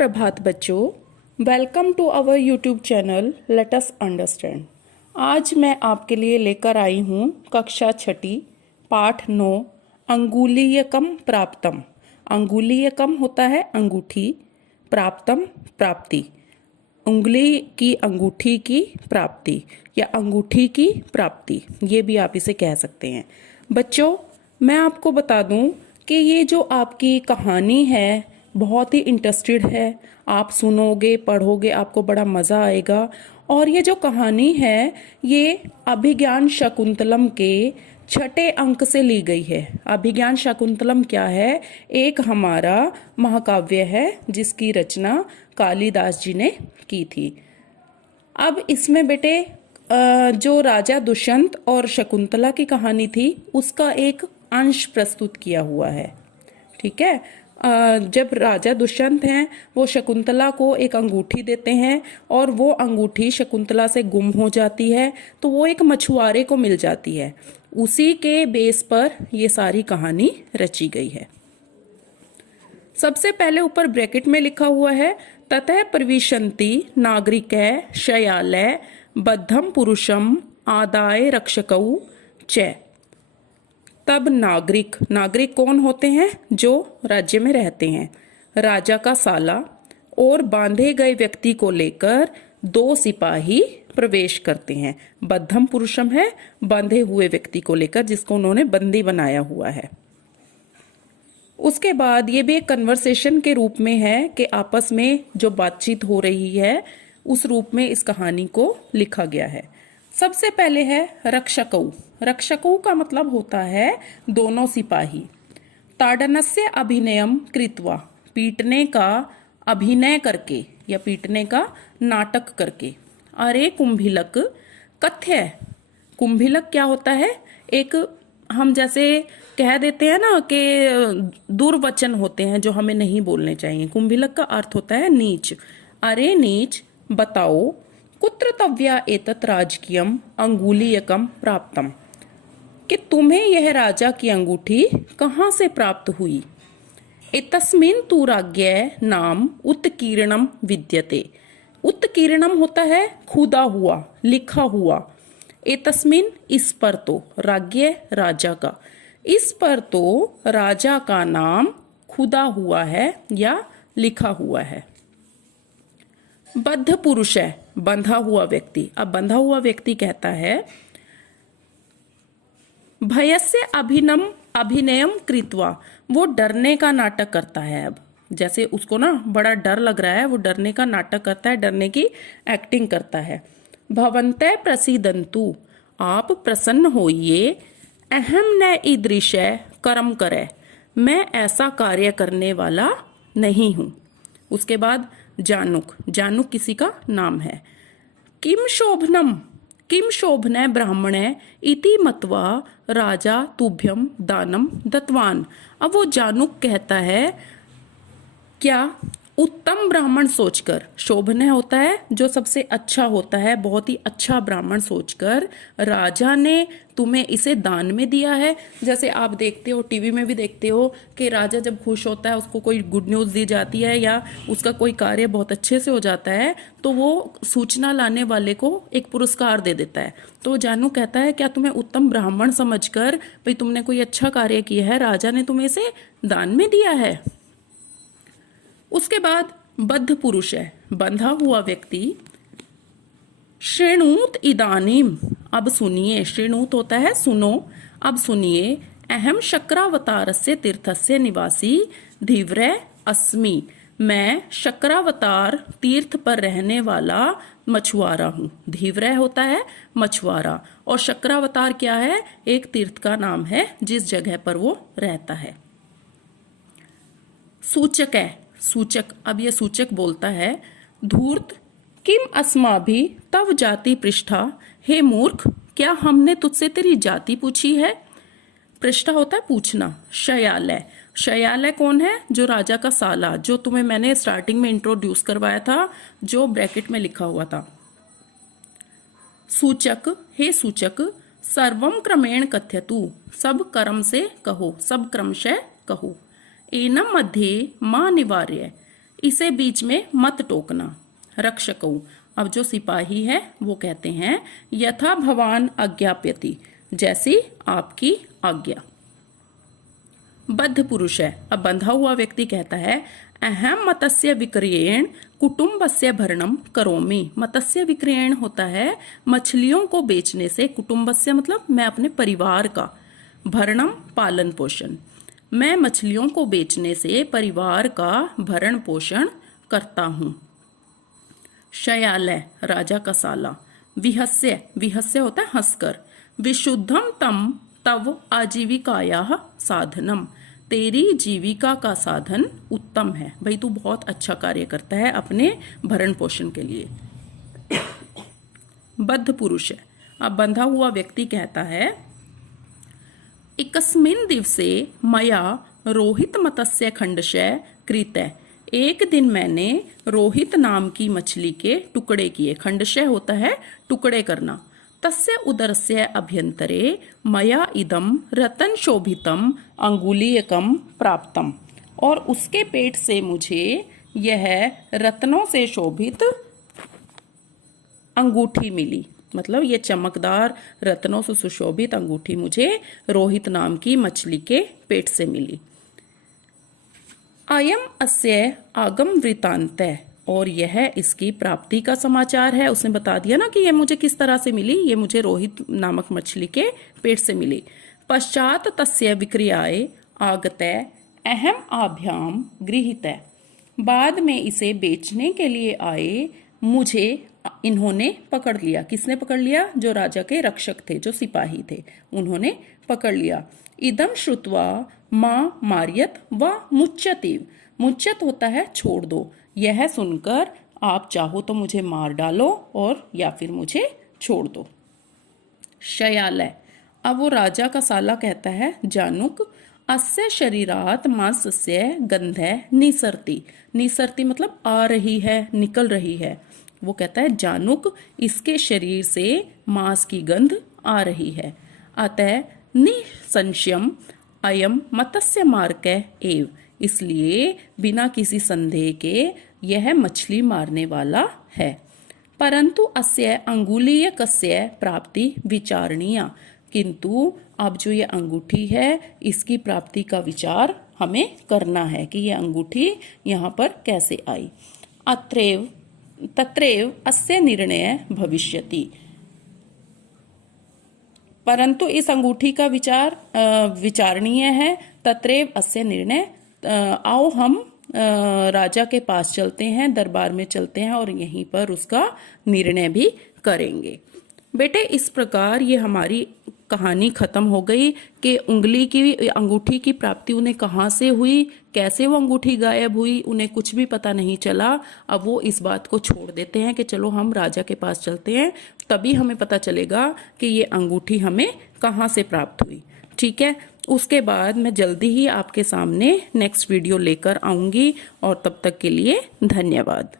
सुप्रभात बच्चों, welcome to our YouTube channel let us understand. आज मैं आपके लिए लेकर आई हूँ कक्षा छठी पाठ 9 अंगुलीयकम प्राप्तम। अंगुलीयकम होता है अंगूठी, प्राप्तम प्राप्ति, उंगली की अंगूठी की प्राप्ति या अंगूठी की प्राप्ति, ये भी आप इसे कह सकते हैं। बच्चों, मैं आपको बता दूं कि ये जो आपकी कहानी है बहुत ही इंटरेस्टेड है। आप सुनोगे, पढ़ोगे, आपको बड़ा मज़ा आएगा। और ये जो कहानी है ये अभिज्ञान शकुंतलम के छठे अंक से ली गई है। अभिज्ञान शकुंतलम क्या है? एक हमारा महाकाव्य है जिसकी रचना कालिदास जी ने की थी। अब इसमें बेटे जो राजा दुष्यंत और शकुंतला की कहानी थी उसका एक अंश प्रस्तुत किया हुआ है। ठीक है। जब राजा दुष्यंत हैं वो शकुंतला को एक अंगूठी देते हैं और वो अंगूठी शकुंतला से गुम हो जाती है, तो वो एक मछुआरे को मिल जाती है। उसी के बेस पर ये सारी कहानी रची गई है। सबसे पहले ऊपर ब्रैकेट में लिखा हुआ है ततः प्रविशन्ति नागरिकै शयालय बद्धम पुरुषम आदाय रक्षकौ च। तब नागरिक कौन होते हैं? जो राज्य में रहते हैं। राजा का साला और बांधे गए व्यक्ति को लेकर 2 सिपाही प्रवेश करते हैं। बद्धम पुरुषम है बांधे हुए व्यक्ति को लेकर, जिसको उन्होंने बंदी बनाया हुआ है। उसके बाद ये भी एक कन्वर्सेशन के रूप में है कि आपस में जो बातचीत हो रही है उस रूप में इस कहानी को लिखा गया है। सबसे पहले है रक्षकौ। रक्षकौ का मतलब होता है दोनों सिपाही। ताड़नस्य अभिनयम कृत्वा, पीटने का अभिनय करके या पीटने का नाटक करके। अरे कुंभिलक कथ्य। कुंभिलक क्या होता है? एक हम जैसे कह देते हैं ना कि दुर्वचन होते हैं जो हमें नहीं बोलने चाहिए। कुंभिलक का अर्थ होता है नीच। अरे नीच, बताओ कुत्र तव्या एतत् राजकीयम अंगुलीयकम प्राप्तम, कि तुम्हें यह राजा की अंगूठी कहाँ से प्राप्त हुई? एतस्मिन् तु राज्ञ नाम उत्कीर्णम विद्यते। उत्कीर्णम होता है खुदा हुआ, लिखा हुआ। एतस्मिन्, इस पर तो, राज्ञ राजा का, इस पर तो राजा का नाम खुदा हुआ है या लिखा हुआ है। बद्ध पुरुष है बंधा हुआ व्यक्ति। अब बंधा हुआ व्यक्ति कहता है भयस्य अभिनयम कृत्वा, वो डरने का नाटक करता है। अब जैसे उसको ना बड़ा डर लग रहा है, वो डरने का नाटक करता है, डरने की एक्टिंग करता है। भवन्ते प्रसीदन्तु, आप प्रसन्न होइए। अहम न ईदृश कर्म करे, मैं ऐसा कार्य करने वाला नहीं हूं। उसके बाद जानुक किसी का नाम है। किम शोभने ब्राह्मणे इति मत्वा राजा तुभ्यम दानम दत्वान। अब वो जानुक कहता है क्या? उत्तम ब्राह्मण सोचकर। शोभने होता है जो सबसे अच्छा होता है, बहुत ही अच्छा ब्राह्मण सोचकर राजा ने तुम्हें इसे दान में दिया है। जैसे आप देखते हो, टीवी में भी देखते हो कि राजा जब खुश होता है उसको कोई गुड न्यूज़ दी जाती है या उसका कोई कार्य बहुत अच्छे से हो जाता है तो वो सूचना लाने वाले को एक पुरस्कार दे देता है। तो जानू कहता है क्या तुम्हें उत्तम ब्राह्मण समझकर भाई तुमने कोई अच्छा कार्य किया है, राजा ने तुम्हें इसे दान में दिया है। उसके बाद बद्ध पुरुष है बंधा हुआ व्यक्ति। श्रेणुत इदानीम, अब सुनिए। श्रेणुत होता है सुनो, अब सुनिए। अहम शक्रावतारस्य तीर्थस्य निवासी धीव्रे अस्मि, मैं शक्रावतार तीर्थ पर रहने वाला मछुआरा हूँ। धीव्रे होता है मछुआरा और शक्रावतार क्या है? एक तीर्थ का नाम है जिस जगह पर वो रहता है। सूचक है सूचक। अब ये सूचक बोलता है धूर्त किम अस्माभि तव जाति पृष्ठा, हे मूर्ख, क्या हमने तुझसे तेरी जाति पूछी है? पृष्ठा होता है पूछना। शयालय कौन है? जो राजा का साला, जो तुम्हें मैंने स्टार्टिंग में इंट्रोड्यूस करवाया था, जो ब्रैकेट में लिखा हुआ था। सूचक, हे सूचक, सर्वम क्रमेण कथ्यतु, सब क्रम से कहो, सब क्रमशः कहो। एनम मध्ये मां निवार्य, इसे बीच में मत टोकना। रक्षकौ, अब जो सिपाही है वो कहते हैं यथा भवान आज्ञाप्यति, जैसी आपकी आज्ञा। बद्ध पुरुष है, अब बंधा हुआ व्यक्ति कहता है अहम मत्स्य विक्रयेण कुटुंबस्य भरणम करोमि। मत्स्य विक्रयण होता है मछलियों को बेचने से, कुटुंबस्य मतलब मैं अपने परिवार का, भरणम पालन पोषण, मैं मछलियों को बेचने से परिवार का भरण पोषण करता हूँ। शयालय, राजा का साला। विहस्य, विहस्य होता है हंसकर। विशुद्धम तम तव आजीविकायाः साधनम, तेरी जीविका का साधन उत्तम है। भाई तू बहुत अच्छा कार्य करता है अपने भरण पोषण के लिए। बद्ध पुरुष है, अब बंधा हुआ व्यक्ति कहता है एकस्मिन् दिवसे मया रोहित मत्स्य खंडशः कृतः, एक दिन मैंने रोहित नाम की मछली के टुकड़े किए। खंडशः होता है टुकड़े करना। तस्य उदरस्य अभ्यंतरे मया इदम रतन शोभितम अंगुलीयकम प्राप्तम, और उसके पेट से मुझे यह रत्नों से शोभित अंगूठी मिली। मतलब ये चमकदार रत्नों से सुशोभित अंगूठी मुझे रोहित नाम की मछली के पेट से मिली। अयम अस्य आगम वृतांतः, और यह इसकी प्राप्ति का समाचार है। उसने बता दिया ना कि ये मुझे किस तरह से मिली, ये मुझे रोहित नामक मछली के पेट से मिली। पश्चात तस्य विक्रियाए आगतः अहम आभ्याम गृहीतः, बाद में इसे बेचने के लिए आए मुझे इन्होंने पकड़ लिया। किसने पकड़ लिया? जो राजा के रक्षक थे, जो सिपाही थे, उन्होंने पकड़ लिया। इदम श्रुत्वा मां मारियत व मुच्यतीव, मुच्यत होता है छोड़ दो। यह सुनकर आप चाहो तो मुझे मार डालो और या फिर मुझे छोड़ दो। शयालय, अब वो राजा का साला कहता है जानुक अस्य शरीरात मांसस्य गंधः निसरति, निसरति मतलब आ रही है, निकल रही है। वो कहता है जानुक इसके शरीर से मांस की गंध आ रही है। अतः निसंशयम अयम मत्स्य मारकः एव, इसलिए बिना किसी संदेह के यह मछली मारने वाला है। परंतु अस्य अंगुलीयकस्य प्राप्ति विचारणीय, किंतु अब जो ये अंगूठी है इसकी प्राप्ति का विचार हमें करना है कि ये अंगूठी यहाँ पर कैसे आई। अत्रैव तत्रैव अस्य निर्णय भविष्यति, परंतु इस अंगूठी का विचार विचारणीय है। तत्रैव अस्य निर्णय, आओ हम राजा के पास चलते हैं, दरबार में चलते हैं और यहीं पर उसका निर्णय भी करेंगे। बेटे इस प्रकार ये हमारी कहानी खत्म हो गई कि उंगली की अंगूठी की प्राप्ति उन्हें कहाँ से हुई, कैसे वो अंगूठी गायब हुई, उन्हें कुछ भी पता नहीं चला। अब वो इस बात को छोड़ देते हैं कि चलो हम राजा के पास चलते हैं, तभी हमें पता चलेगा कि ये अंगूठी हमें कहाँ से प्राप्त हुई। ठीक है, उसके बाद मैं जल्दी ही आपके सामने नेक्स्ट वीडियो लेकर आऊंगी और तब तक के लिए धन्यवाद।